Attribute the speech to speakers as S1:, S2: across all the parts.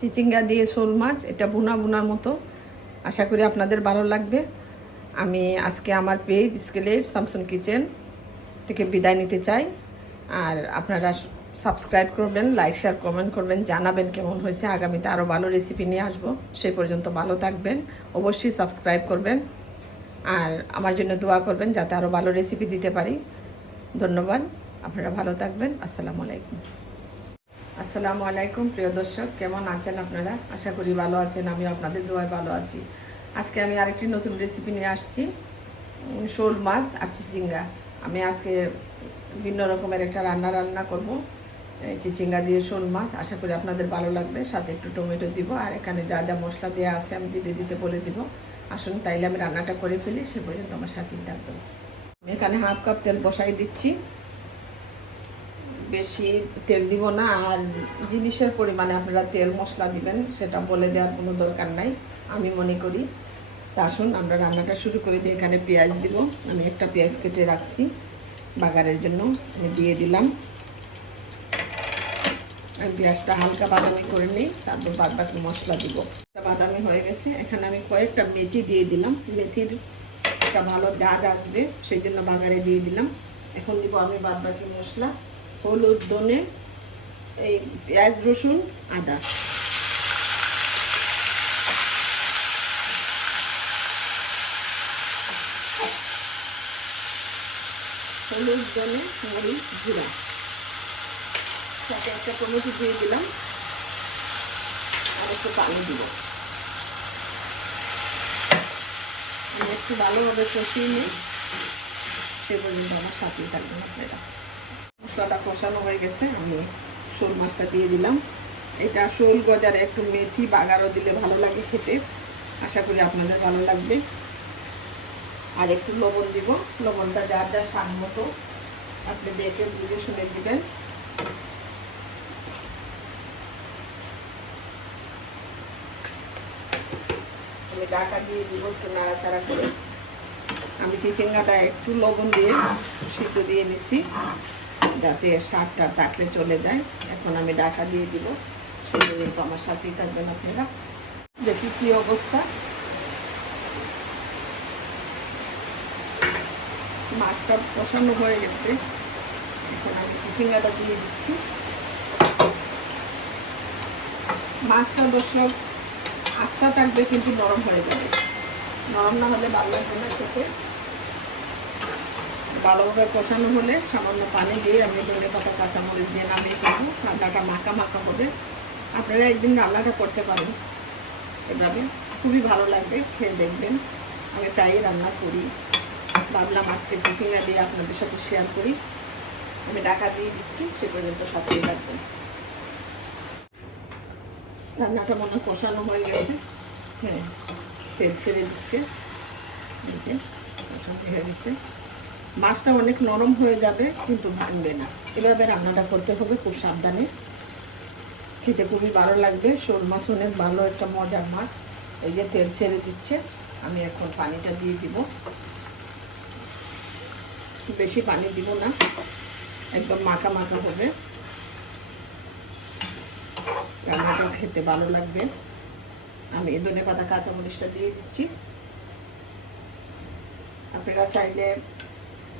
S1: চিচিঙ্গা দিয়ে শোল মাছ, এটা বুনা বোনার মতো। আশা করি আপনাদের ভালো লাগবে। আমি আজকে আমার পেজ, স্কেলের স্যামসুন কিচেন থেকে বিদায় নিতে চাই। আর আপনারা সাবস্ক্রাইব করবেন লাইক শেয়ার কমেন্ট করবেন, জানাবেন কেমন হয়েছে। আগামীতে আরও ভালো রেসিপি নিয়ে আসব। সেই পর্যন্ত ভালো থাকবেন। অবশ্যই সাবস্ক্রাইব করবেন। আর আমার জন্য দোয়া করবেন যাতে আরও ভালো রেসিপি দিতে পারি। ধন্যবাদ। আপনারা ভালো থাকবেন। আসসালামু আলাইকুম। আসসালামু আলাইকুম, প্রিয় দর্শক। কেমন আছেন আপনারা? আশা করি ভালো আছেন আমি আপনাদের দোয়ায় ভালো আছি। আজকে আমি আরেকটি নতুন রেসিপি নিয়ে আসছি। শোল মাছ আর চিচিঙ্গা। আমি আজকে ভিন্ন রকমের একটা রান্না রান্না করব। চিচিঙ্গা দিয়ে শোল মাছ, আশা করি আপনাদের ভালো লাগবে। সাথে একটু টমেটো দিব, আর এখানে যা যা মশলা দেওয়া আছে আমি দিতে দিতে বলে দিব। আসুন, তাইলে আমি রান্নাটা করে ফেলি, সে পর্যন্ত আমার সাথেই থাকবেন। আমি এখানে হাফ কাপ তেল বসাই দিচ্ছি। বেশি তেল দিব না, আর জিনিসের পরিমাণে আপনারা তেল মশলা দিবেন, সেটা বলে দেওয়ার কোনো দরকার নাই। আমি মনে করি, তা আসুন, আমরা রান্নাটা শুরু করে দিই এখানে পেঁয়াজ দিব। আমি একটা পেঁয়াজ কেটে রাখছি বাগারের জন্য, আমি দিয়ে দিলাম। আর পেঁয়াজটা হালকা বাদামি করে নিই, তারপর বাদ বাকি মশলা দিব। বাদামি হয়ে গেছে, এখানে আমি কয়েকটা মেথি দিয়ে দিলাম। মেথির একটা ভালো জাজ আসবে, সেই জন্য বাগারে দিয়ে দিলাম। এখন দিব আমি বাদ বাকি মশলা। হলুদ দনে এই পেঁয়াজ, রসুন, আদা। হলুদ দনে মরিচ, জিরা। সাথে একটা টমেটো দিয়ে দিলাম। আর একটু পানি দিব। একটু ভালোভাবে কষিয়ে নিই। সে পর্যন্ত আমার সাথেই থাকবেন আপনারা। মশলাটা কষানো হয়ে গেছে, আমি শোল মাছটা দিয়ে দিলাম। এটা শোল গজার একটু মেথি বাগারও দিলে ভালো লাগে খেতে। আশা করি আপনাদের ভালো লাগবে। আর একটু লবণ দিব। লবণটা যার যার স্বাদ মতো আপনি দেখে বুঝে শুনে দিবেন। আমি ডাকা দিয়ে দিব একটু নাড়াচাড়া করে। আমি চিচিঙ্গাটা একটু লবণ দিয়ে সিদ্ধ দিয়ে নিছি। যাতে শাকটা তাকলে চলে যায়। এখন আমি ডাকা দিয়ে দিব। সেই পর্যন্ত আমার সাথেই থাকবেন আপনারা। দেখি কি অবস্থা? মাছটা কষানো হয়ে গেছে। এখন আমি চিচিঙ্গাটা দিয়ে দিচ্ছি। মাছটা দর্শক আস্থা থাকবে কিন্তু নরম হয়ে যাবে। নরম না হলে ভালো লাগবে না খেতে। ভালোভাবে কষানো হলে সামান্য পানি দিয়ে আমি ধরে পাতা, কাঁচামরিচ দিয়ে নামিয়ে দেবো রান্নাটা মাখা মাখা হবে। আপনারা একদিন রান্নাটা করতে পারেন। এভাবে খুবই ভালো লাগবে, খেয়ে দেখবেন। আমি প্রায়ই রান্না করি। ভাবলাম আজকে চিচিঙ্গা দিয়ে আপনাদের সাথে শেয়ার করি। আমি ডাকা দিয়ে দিচ্ছি, সে পর্যন্ত সাথেই রাখবেন রান্নাটা মনে কষানো হয়ে গেছে। হ্যাঁ তেল ছেড়ে দিচ্ছে। দিচ্ছে মাছটা অনেক নরম হয়ে যাবে, কিন্তু ভাঙবে না। এভাবে রান্নাটা করতে হবে, খুব সাবধানে। খেতে খুবই ভালো লাগবে। শোল মাছ অনেক ভালো একটা মজার মাছ। এই যে তেল ছেড়ে দিচ্ছে, আমি এখন পানিটা দিয়ে দিব। বেশি পানি দিব না, একদম মাখা মাখা হবে। রান্নাটা খেতে ভালো লাগবে। আমি ধনে পাতা, কাঁচামরিচটা দিয়ে দিচ্ছি। আপনারা চাইলে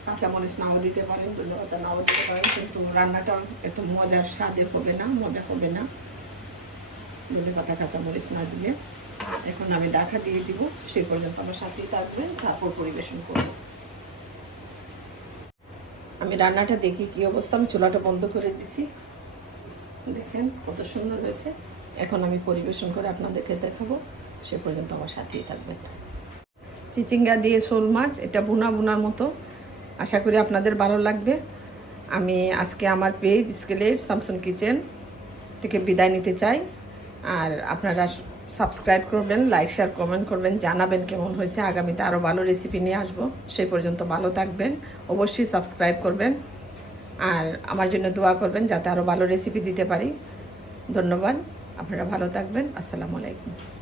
S1: কাঁচামরিচ নাও দিতে পারেন ধনে পাতা নাও দিতে পারেন কিন্তু রান্নাটা এত মজার স্বাদের হবে না, মজা হবে না। ধনে পাতা কাঁচামরিচ না দিলে এখন আমি ডাকা দিয়ে দিব, সেই পর্যন্ত আমার সাথেই থাকবেন, তারপর পরিবেশন করব। আমি রান্নাটা দেখি কি অবস্থা, আমি চুলাটা বন্ধ করে দিছি। দেখেন কত সুন্দর হয়েছে। এখন আমি পরিবেশন করে আপনাদেরকে দেখাবো, সে পর্যন্ত আমার সাথেই থাকবেন। চিচিঙ্গা দিয়ে শোল মাছ, এটা বুনা বুনার মতো। আশা করি আপনাদের ভালো লাগবে। আমি আজকে আমার পেজ, স্কেলের স্যামসুন কিচেন থেকে বিদায় নিতে চাই। আর আপনারা সাবস্ক্রাইব করবেন, লাইক শেয়ার কমেন্ট করবেন, জানাবেন কেমন হয়েছে। আগামীতে আরও ভালো রেসিপি নিয়ে আসব। সেই পর্যন্ত ভালো থাকবেন, অবশ্যই সাবস্ক্রাইব করবেন। আর আমার জন্য দোয়া করবেন যাতে আরও ভালো রেসিপি দিতে পারি। ধন্যবাদ, আপনারা ভালো থাকবেন। আসসালামু আলাইকুম।